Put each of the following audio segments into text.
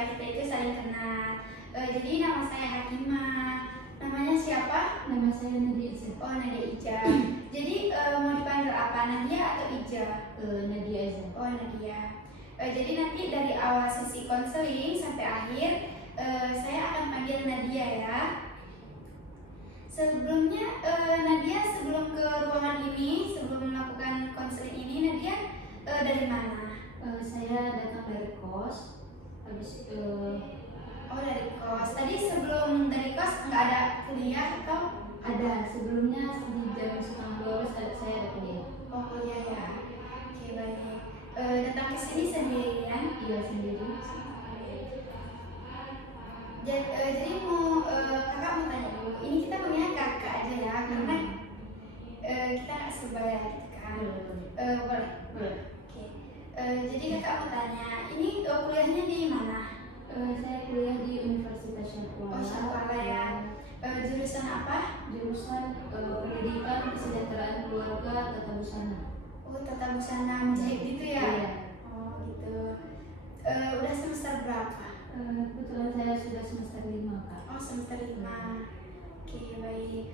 supaya kita itu saling kenal. Jadi nama saya Hakimah. Namanya siapa? Nama saya Nadia Iza. Oh, Nadia Iza. Jadi mau dipanggil apa? Nadia atau Iza? Nadia Iza. Oh, Nadia. Jadi nanti dari awal sesi konseling sampai akhir saya akan panggil Nadia ya. Sebelumnya Nadia sebelum ke ruangan ini, sebelum melakukan konseling ini, Nadia dari mana? Saya datang dari kos. Habis Oh, dari kos. Tadi sebelum dari kos nggak ada kuliah atau? ada sebelumnya di jam 11:30 saya ada kuliah. Oh, kuliah ya. Oke, baik. Datang ke sini sendirian? Iya, sendiri. Jadi mau kakak mau tanya dulu. Ini kita panggilnya kakak aja ya, karena kita nggak sebaya gitu kan. Boleh. Boleh. Oke. Jadi kakak mau tanya, ini kuliahnya di mana? Saya kuliah di Universitas Syahkuala. Oh, Syahkuala ya. Jurusan apa? Jurusan Pendidikan Kesejahteraan Keluarga Tata Busana. Oh, tata busana menjahit gitu ya? Iya. Oh, gitu. Udah semester berapa? Kebetulan saya sudah semester 5, Kak. Oh, semester 5. Oke, baik.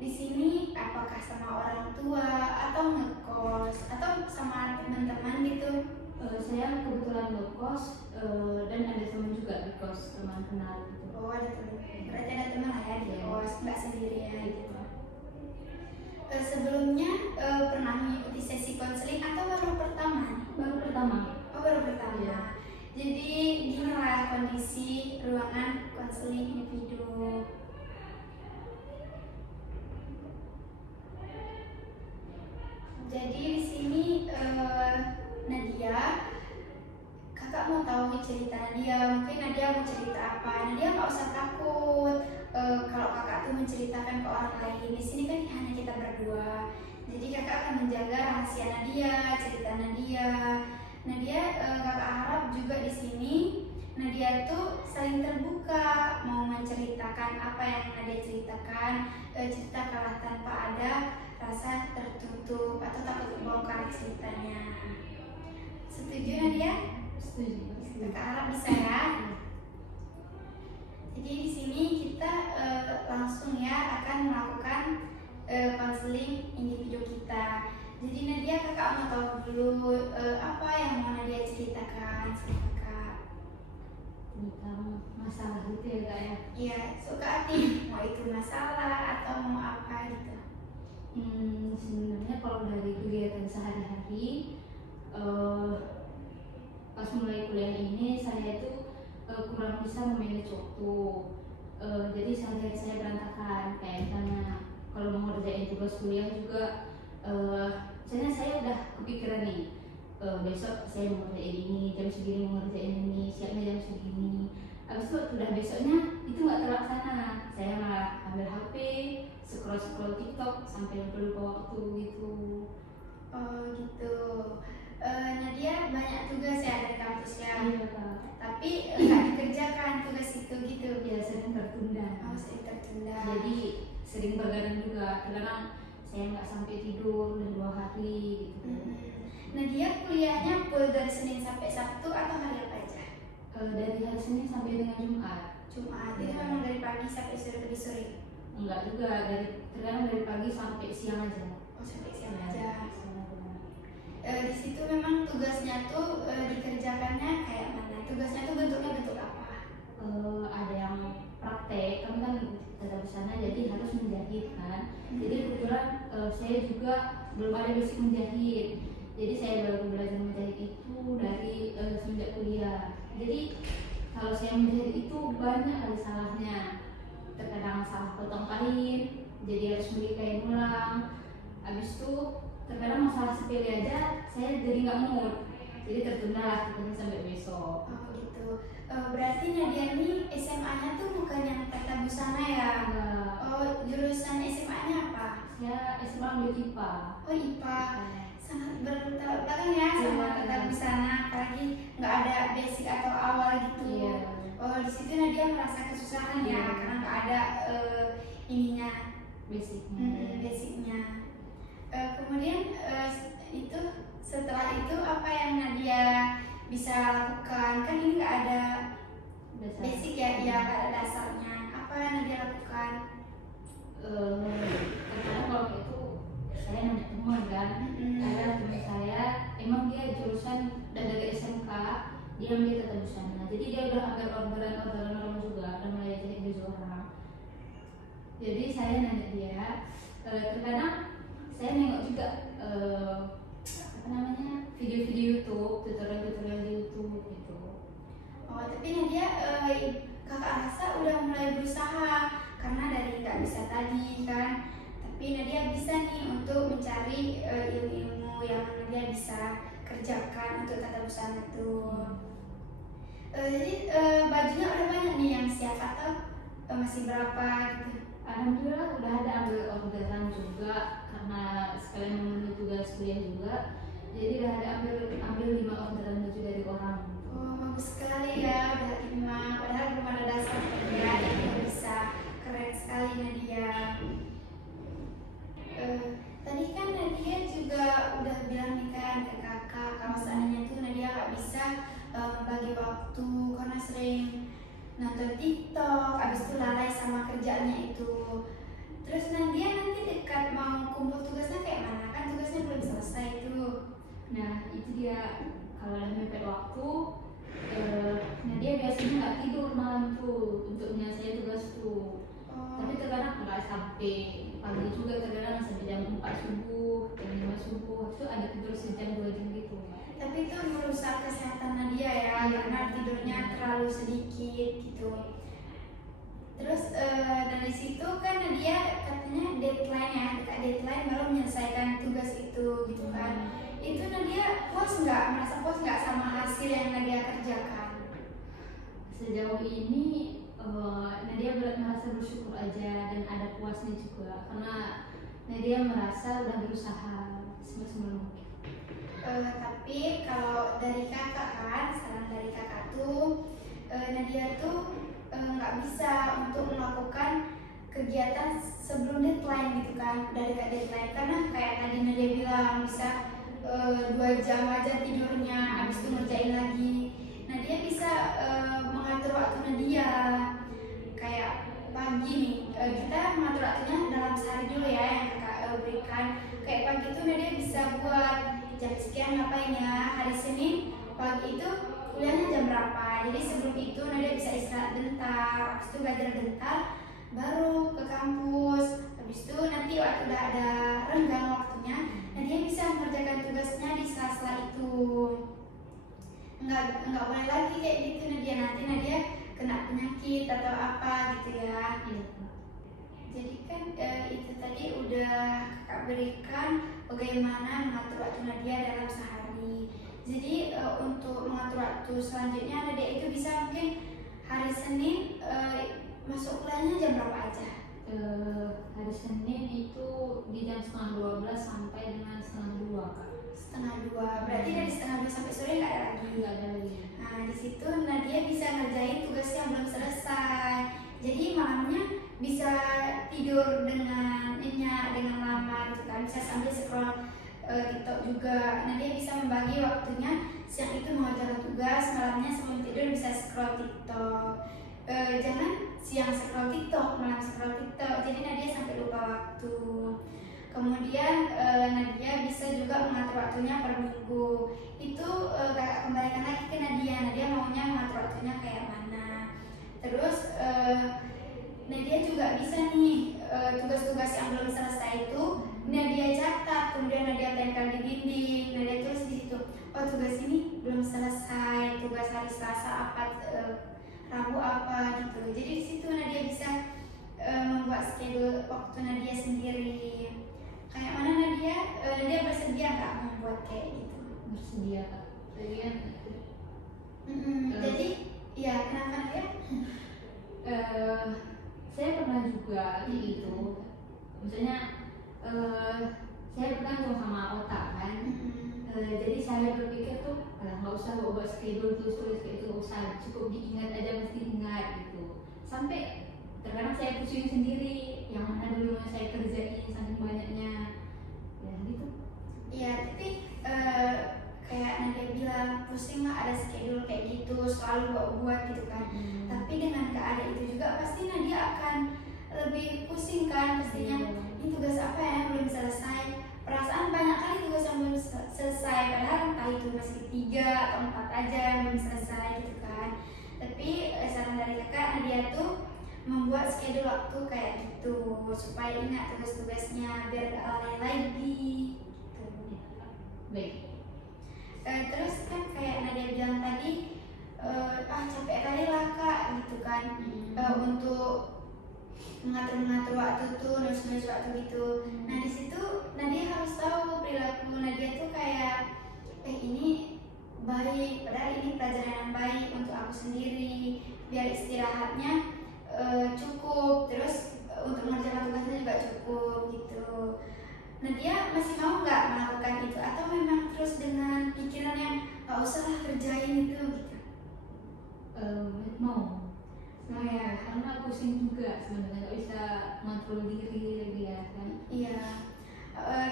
Di sini apakah sama orang tua atau ngekos atau sama teman-teman gitu? Saya kebetulan ngekos dan ada teman juga di kos, teman kenal gitu. Oh, ada teman. Berarti ada teman lah ya di kos, nggak sendirian gitu. Sebelumnya pernah mengikuti sesi konseling atau baru pertama? Baru pertama. Oh, baru pertama. Iya. Jadi inilah kondisi ruangan konseling individu. Jadi di sini Nadia, kakak mau tahu cerita Nadia. Mungkin Nadia mau cerita apa? Nadia nggak usah takut. Kalau kakak tuh menceritakan ke orang lain, di sini kan hanya kita berdua. Jadi kakak akan menjaga rahasia Nadia, cerita Nadia. Nadia, kakak harap juga di sini Nadia tuh saling terbuka, mau menceritakan apa yang Nadia ceritakan, cerita kalah tanpa ada rasa tertutup atau takut membongkar ceritanya. Setuju Nadia? Setuju. Kakak harap bisa ya. Jadi di sini kita langsung ya akan melakukan konseling individu kita. Jadi Nadia, kakak mau tahu dulu apa yang mau Nadia ceritakan sama kakak. Tentang masalah gitu ya, Kak ya. Iya, suka hati mau itu masalah atau mau apa gitu. Sebenarnya kalau dari kegiatan sehari-hari pas mulai kuliah ini saya itu kurang bisa memanage waktu. Jadi sehari-hari saya berantakan. Kayak misalnya kalau mau ngerjain tugas kuliah juga misalnya saya udah kepikiran nih besok saya mau ngerjain ini, jam segini mau ngerjain ini, siapnya jam segini. Habis itu udah besoknya itu nggak terlaksana. Saya malah ambil HP, scroll TikTok sampai lupa waktu gitu. Oh gitu. Nadia banyak tugas ya dari kampus ya. Iya, Kak. Tapi nggak dikerjakan tugas itu gitu. Ya sering tertunda. Oh, sering tertunda. Jadi sering begadang juga. Kadang saya nggak sampai tidur dan 2 hari gitu. Nadia kuliahnya full dari Senin sampai Sabtu atau hari apa aja? Dari hari Senin sampai dengan Jumat. Jumat. Itu memang dari pagi sampai sore. Enggak juga, terkadang dari pagi sampai siang aja. Oh, sampai siang Ya, aja. siang aja. Di situ memang tugasnya tuh dikerjakannya kayak mana? Tugasnya tuh bentuknya bentuk apa? Ada yang praktek, kami kan tata busana jadi harus menjahit kan. Jadi kebetulan saya juga belum ada basic menjahit. Jadi saya baru belajar menjahit itu dari semenjak kuliah. Jadi kalau saya menjahit itu banyak kali salahnya. Terkadang salah potong kain, jadi harus beli kain ulang. Habis itu terkadang masalah sepele aja saya jadi nggak mood, jadi tertunda lah kita sampai besok. Oh gitu. Berarti Nadia ini SMA-nya tuh bukan yang tata busana ya? Enggak. Oh, jurusan SMA-nya apa? Saya SMA ambil IPA. Oh, IPA. Sangat bertolak belakang ya sama tata busana, apalagi nggak ada basic atau awal gitu. Iya. Oh, di situ Nadia merasa kesusahan ya, Iya. karena nggak ada ininya, Basicnya. basicnya. Kemudian itu setelah itu apa yang Nadia bisa lakukan? Kan ini nggak ada Dasar. basic ya, ya nggak ada dasarnya. Apa yang Nadia lakukan? Karena kalau itu saya nanya teman kan, ada teman saya emang dia jurusan dari SMK, dia ambil tata busana, jadi dia udah ambil orderan orang juga, udah mulai jadi baju orang. Jadi saya nanya dia, terkadang saya nengok juga apa namanya video-video YouTube, tutorial di YouTube gitu. Oh, tapi Nadia, kakak rasa udah mulai berusaha karena dari nggak bisa tadi kan, tapi Nadia bisa nih untuk mencari ilmu-ilmu yang Nadia bisa kerjakan untuk tata busana tuh. Jadi bajunya udah banyak nih yang siap atau masih berapa gitu? Alhamdulillah udah ada ambil orderan juga karena sekalian memenuhi tugas kuliah juga, jadi udah ada ambil 5 orderan baju dari orang. Oh, bagus sekali ya, udah 5. Padahal belum ada dasar ya, Nadia bisa. Keren sekali Nadia. Tadi kan Nadia juga udah bilang nih kan ke kakak kalau seandainya tuh Nadia nggak bisa membagi waktu karena sering nonton TikTok, abis itu lalai sama kerjaannya itu. Terus Nadia nanti dekat mau kumpul tugasnya kayak mana? Kan tugasnya belum selesai tuh. Nah itu dia, kalau udah mepet waktu, nah dia biasanya nggak tidur malam tuh untuk menyelesaikan tugas tuh. Tapi terkadang nggak sampai pagi juga, terkadang sampai jam 4 subuh, jam 5 subuh, itu ada tidur sejam 2 jam gitu. Tapi itu merusak kesehatan Nadia ya, karena tidurnya terlalu sedikit gitu. Terus dari situ kan Nadia katanya deadline ya, dekat deadline baru menyelesaikan tugas itu gitu kan. Itu Nadia puas nggak, merasa puas nggak sama hasil yang Nadia kerjakan? Sejauh ini Nadia merasa bersyukur aja dan ada puasnya juga karena Nadia merasa udah berusaha semaksimal mungkin. Tapi kalau dari kakak kan, saran dari kakak tuh Nadia tuh nggak bisa untuk melakukan kegiatan sebelum deadline gitu kan, dari dekat deadline, karena kayak tadi Nadia bilang bisa 2 jam aja tidurnya, habis itu ngerjain lagi. Nadia bisa mengatur waktu Nadia, kayak pagi nih kita mengatur waktunya dalam sehari dulu ya yang kakak berikan. Kayak pagi itu Nadia bisa buat jam sekian ngapain ya, hari Senin pagi itu kuliahnya jam berapa, jadi sebelum itu Nadia bisa istirahat bentar, habis itu belajar bentar baru ke kampus. Habis itu nanti waktu udah ada renggang waktunya Nadia bisa mengerjakan tugasnya di sela-sela itu. Nggak boleh lagi kayak gitu Nadia, nanti Nadia kena penyakit atau apa gitu ya. Jadi kan itu tadi udah kakak berikan bagaimana mengatur waktu Nadia dalam sehari. Jadi untuk mengatur waktu selanjutnya Nadia itu bisa mungkin hari Senin masuk kuliahnya jam berapa aja? Hari Senin itu di jam 11:30 sampai dengan 1:30 Kak. 1:30, berarti dari 1:30 sampai sore nggak ada lagi? Nggak ada lagi. Nah di situ Nadia bisa ngerjain tugas yang belum selesai. Jadi malamnya bisa tidur dengan nyenyak, dengan lama gitu kan, bisa sambil scroll TikTok juga. Nadia bisa membagi waktunya, siang itu mengerjakan tugas, malamnya sebelum tidur bisa scroll TikTok. Jangan siang scroll TikTok, malam scroll TikTok, jadi Nadia sampai lupa waktu. Kemudian Nadia bisa juga mengatur waktunya per minggu. Itu kakak kembalikan lagi ke Nadia. Nadia maunya mengatur waktunya kayak mana. Terus Nadia juga bisa nih tugas-tugas yang belum selesai itu Nadia catat, kemudian Nadia tempel di dinding. Nadia tulis di situ, oh tugas ini belum selesai, tugas hari Selasa apa, Rabu apa gitu. Jadi di situ Nadia bisa membuat schedule waktu Nadia sendiri. Kayak mana Nadia? Nadia bersedia nggak membuat kayak gitu? Bersedia Kak. Jadi ya kenapa Nadia? Saya pernah juga gitu. Maksudnya saya bergantung sama otak kan. Jadi saya berpikir tuh nggak usah buat schedule tulis kayak itu, nggak usah, cukup diingat aja, mesti ingat gitu. Sampai terkadang saya pusing sendiri yang mana dulu yang saya kerjain saking banyaknya ya gitu. Iya, tapi kayak Nadia bilang pusing lah ada schedule kayak gitu selalu buat gitu kan. Tapi dengan keadaan itu juga pasti Nadia akan lebih pusing kan pastinya. Ini tugas apa ya yang belum selesai, perasaan banyak kali tugas yang belum selesai padahal entah itu masih 3 atau 4 aja yang belum selesai gitu kan. Tapi saran dari kakak Nadia tuh membuat schedule waktu kayak gitu supaya ingat tugas-tugasnya biar gak lalai lagi gitu. Baik. Terus kan kayak Nadia bilang tadi capek kali lah kak gitu kan. Untuk mengatur waktu tuh nulis waktu gitu. Nah di situ Nadia harus tahu perilaku Nadia tuh kayak ini baik padahal ini pelajaran yang baik untuk aku sendiri biar istirahatnya cukup, terus untuk mengerjakan tugasnya juga cukup gitu. Nadia masih mau nggak melakukan itu atau memang terus dengan pikiran yang nggak usah lah kerjain itu gitu? Mau Ya. karena pusing juga sebenarnya, nggak bisa kontrol diri dia kan. Iya.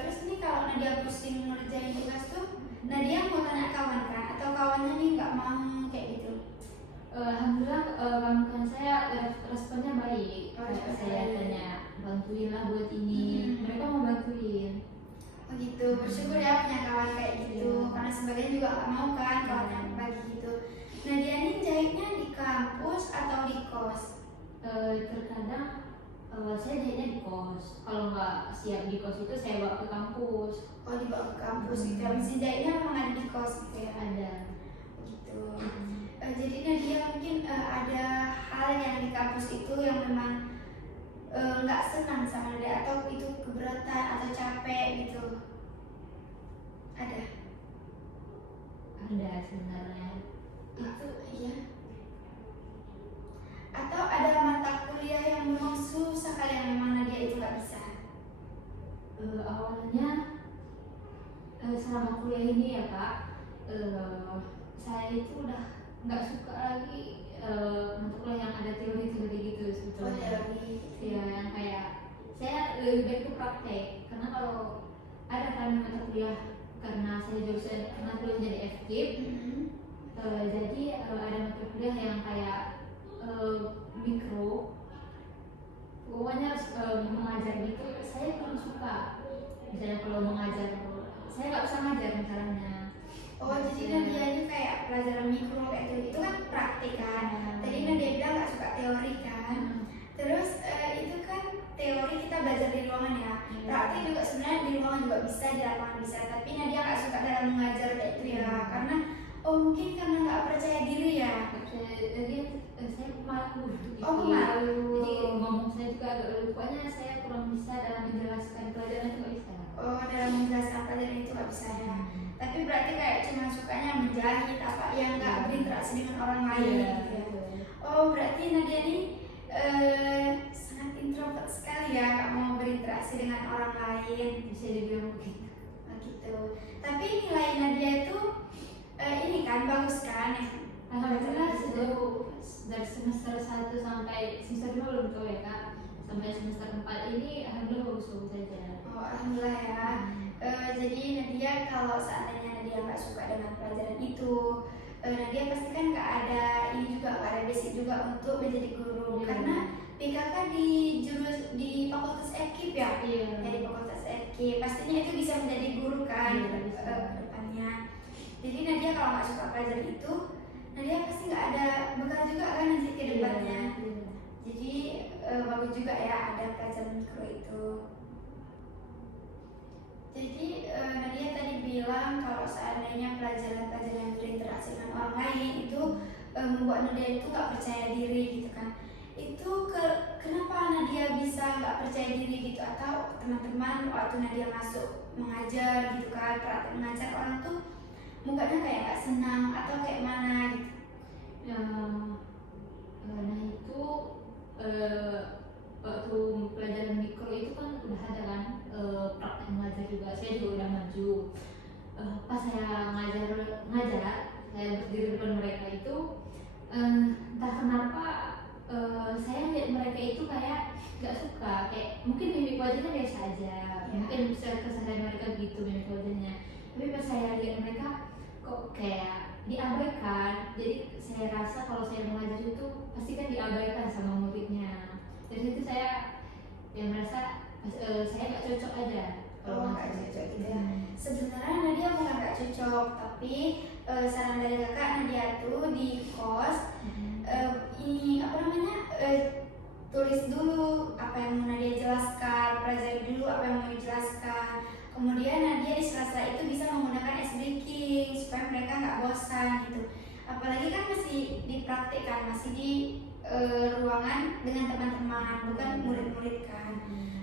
Terus ini kalau Nadia pusing ngerjain tugas tuh, Nadia mau tanya kawan kan atau kawannya nih nggak mau kayak gitu? Alhamdulillah kawan saya responnya baik. Responnya Saya baik. tanya bantuin lah buat ini, mereka mau bantuin. Oh gitu, bersyukur ya punya kawan kayak gitu. Iya. Karena sebagian juga nggak mau kan kawan yang bagi gitu. Nadia nih jahitnya di kampus atau di kos? Terkadang saya jahitnya di kos. Kalau nggak siap di kos itu saya bawa ke kampus. Oh dibawa ke kampus gitu ya. Mesin jahitnya memang ada di kos gitu ya? Ada. Gitu. Jadi Nadia mungkin ada hal yang di kampus itu yang memang nggak senang sama Nadia atau itu keberatan atau capek gitu? Ada? Ada sebenarnya. Itu iya. Atau ada mata kuliah yang memang susah kali yang memang Nadia itu nggak bisa? Awalnya selama kuliah ini ya kak, saya itu udah nggak suka lagi mata kuliah yang ada teori-teori gitu sebetulnya. Ya yang kayak saya lebih baik itu praktek, karena kalau ada kan mata kuliah, karena saya jurusan mata kuliah jadi FKIP, jadi ada mata kuliah yang kayak mikro, pokoknya harus mengajar gitu. Saya kurang suka. Misalnya kalau mengajar, saya nggak bisa ngajar misalnya. Oh jadi Nadia ini kayak pelajaran mikro kayak itu kan praktik kan. Tadi Nadia bilang nggak suka teori kan. Terus itu kan teori kita belajar di ruangan ya. Praktik juga sebenarnya di ruangan juga bisa, di lapangan bisa. Tapi Nadia nggak suka dalam mengajar kayak itu ya. Karena mungkin karena nggak percaya diri ya. Saya malu gitu. Oh malu. Jadi ngomong saya juga agak lucu. Pokoknya saya kurang bisa dalam menjelaskan pelajaran itu, nggak bisa. Oh dalam menjelaskan pelajaran itu nggak bisa ya. Tapi berarti kayak cuma sukanya menjahit apa yang nggak berinteraksi dengan orang lain gitu ya. Oh berarti Nadia ini sangat introvert sekali ya, nggak mau berinteraksi dengan orang lain. Bisa dibilang begitu. Gitu. Tapi nilai Nadia itu ini kan bagus kan ya? Alhamdulillah dari semester 1 sampai semester 2 belum tahu ya kak. Sampai semester 4 ini alhamdulillah bagus-bagus saja. Oh alhamdulillah ya. Jadi Nadia kalau seandainya Nadia nggak suka dengan pelajaran itu, Nadia pasti kan nggak ada ini juga, nggak ada basic juga untuk menjadi guru. Karena PKK di fakultas FKIP ya. Dari fakultas FKIP pastinya itu bisa menjadi guru kan ke depannya. Jadi Nadia kalau nggak suka pelajaran itu, Nadia pasti nggak ada bekal juga kan nanti ke depannya. Jadi bagus juga ya ada pelajaran mikro itu. Jadi Nadia tadi bilang kalau seandainya pelajaran-pelajaran yang berinteraksi dengan orang lain itu membuat Nadia itu nggak percaya diri gitu kan. Itu kenapa Nadia bisa nggak percaya diri gitu? Atau teman-teman waktu Nadia masuk mengajar gitu kan, praktek mengajar orang tuh mukanya kayak nggak senang atau kayak mana gitu? Nah itu waktu pelajaran mikro itu kan udah ada kan praktek mengajar juga, saya juga udah maju. Pas saya ngajar, saya berdiri depan mereka itu entah kenapa saya lihat mereka itu kayak nggak suka, kayak mungkin mimik wajahnya biasa aja, mungkin bisa keseharian mereka gitu mimik wajahnya. Tapi pas saya lihat mereka kok kayak diabaikan. Jadi saya rasa kalau saya mengajar itu pasti kan diabaikan sama muridnya. Dari situ saya yang merasa saya nggak cocok aja kalau Oh, nggak ngajar. cocok gitu ya. Sebenarnya Nadia bukan nggak cocok, tapi saran dari kakak, Nadia tuh di kos ini apa namanya, tulis dulu apa yang mau Nadia jelaskan, pelajari dulu apa yang mau dijelaskan. Kemudian Nadia di sela-sela itu bisa menggunakan ice breaking supaya mereka nggak bosan gitu. Apalagi kan masih dipraktikkan, masih di ruangan dengan teman-teman, bukan murid-murid kan.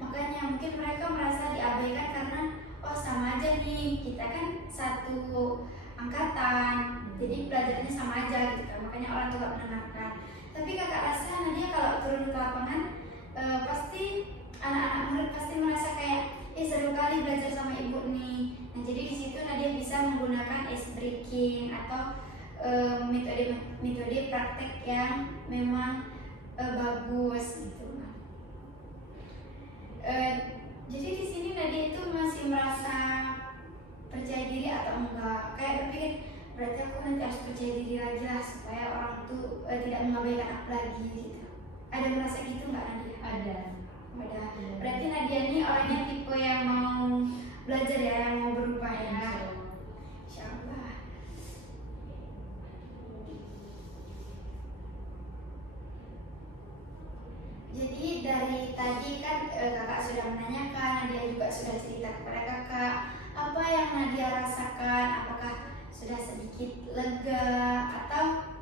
Makanya mungkin mereka merasa diabaikan karena oh sama aja nih, kita kan satu angkatan, jadi pelajarannya sama aja gitu kan. Makanya orang tua gak mendengarkan. Tapi kakak rasa Nadia kalau turun ke lapangan pasti anak-anak murid pasti merasa kayak seru kali belajar sama ibu nih. Nah jadi di situ Nadia bisa menggunakan ice breaking atau metode praktek yang memang bagus gitu. Jadi di sini Nadia itu masih merasa percaya diri atau enggak? Kayak berpikir berarti aku nanti harus percaya diri lagi lah supaya orang tuh tidak mengabaikan aku lagi gitu. Ada merasa gitu nggak Nadia? Ada. Berarti Nadia ini orangnya tipe yang mau belajar ya, yang mau berubah ya. Insya Allah. Jadi dari tadi kan kakak sudah menanyakan, Nadia juga sudah cerita kepada kakak apa yang Nadia rasakan, apakah sudah sedikit lega atau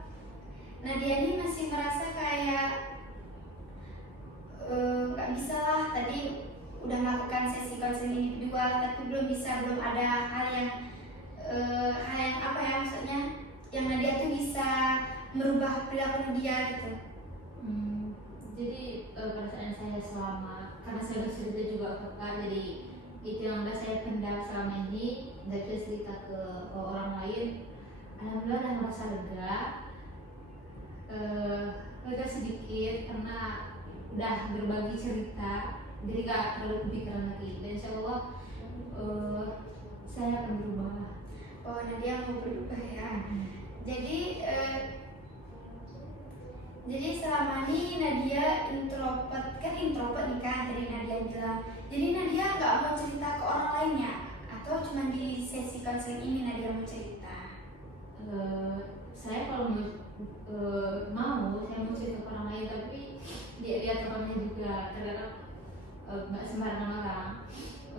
Nadia ini masih merasa kayak nggak bisa lah, tadi udah melakukan sesi konseling individual tapi belum ada hal yang apa ya maksudnya yang Nadia tuh bisa merubah perilaku dia gitu. Jadi perasaan saya selama, karena saya bercerita juga ke kakak, jadi itu yang udah saya pendam selama ini, tidak bisa cerita ke orang lain. Alhamdulillah dan merasa lega, lega sedikit karena udah berbagi cerita, jadi gak terlalu kepikiran lagi. Dan insya Allah saya akan berubah. Oh Nadia mau berubah ya. Jadi selama ini Nadia introvert nih kan dari Nadia bilang. Jadi Nadia nggak mau cerita ke orang lainnya atau cuma di sesi konseling ini Nadia mau cerita? Saya kalau mau saya mau cerita ke orang lain, tapi lihat orangnya juga, terkadang nggak sembarangan orang.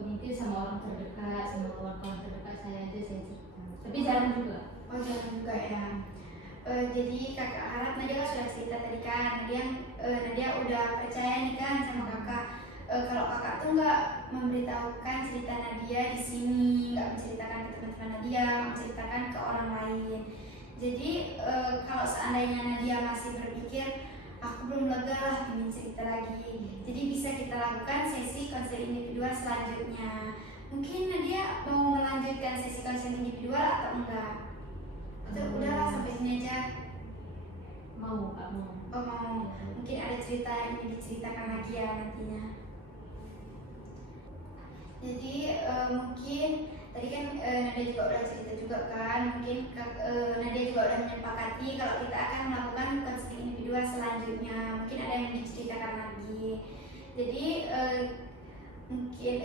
Mungkin sama orang terdekat, sama kawan-kawan terdekat saya aja saya cerita, tapi jarang juga. Oh jarang juga ya. Jadi kakak harap Nadia sudah cerita tadi kan, Nadia udah percaya nih kan sama kakak. Kalau kakak tuh nggak memberitahukan cerita Nadia di sini, nggak menceritakan ke teman-teman Nadia, menceritakan ke orang lain. Jadi kalau seandainya Nadia masih berpikir aku belum lega lah, ingin cerita lagi, jadi bisa kita lakukan sesi konseling individual selanjutnya. Mungkin Nadia mau melanjutkan sesi konseling individual atau enggak? Atau udahlah sampai sini aja? Mau Kak, mau. Oh mau. Mungkin ada cerita yang ingin diceritakan lagi ya nantinya. Jadi mungkin tadi kan Nadia juga udah cerita juga kan, mungkin Nadia juga udah menyepakati kalau kita akan melakukan konseling individual selanjutnya. Mungkin ada yang diceritakan lagi. Jadi mungkin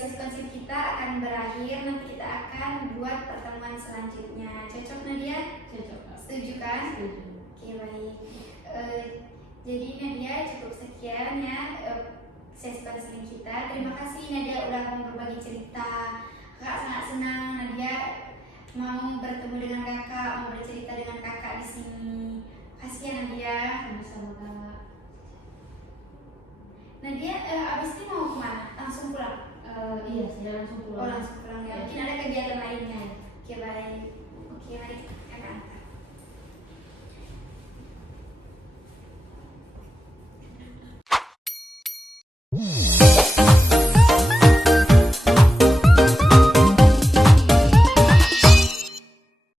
sesi konseling kita akan berakhir, nanti kita akan buat pertemuan selanjutnya. Cocok Nadia? Cocok Kak. Setuju kan? Setuju. Oke baik. Jadi Nadia cukup sekian ya sesi konseling kita. Terima kasih Nadia udah mau berbagi cerita. Kakak sangat senang Nadia mau bertemu dengan kakak, mau bercerita dengan kakak di sini. Kasih ya Nadia. Sama-sama Kak. Nadia abis ini mau kemana? Langsung pulang? Iya, saya langsung Oh pulang. langsung pulang ya. Mungkin ada kegiatan lainnya. Oke baik. Oke mari kakak antar.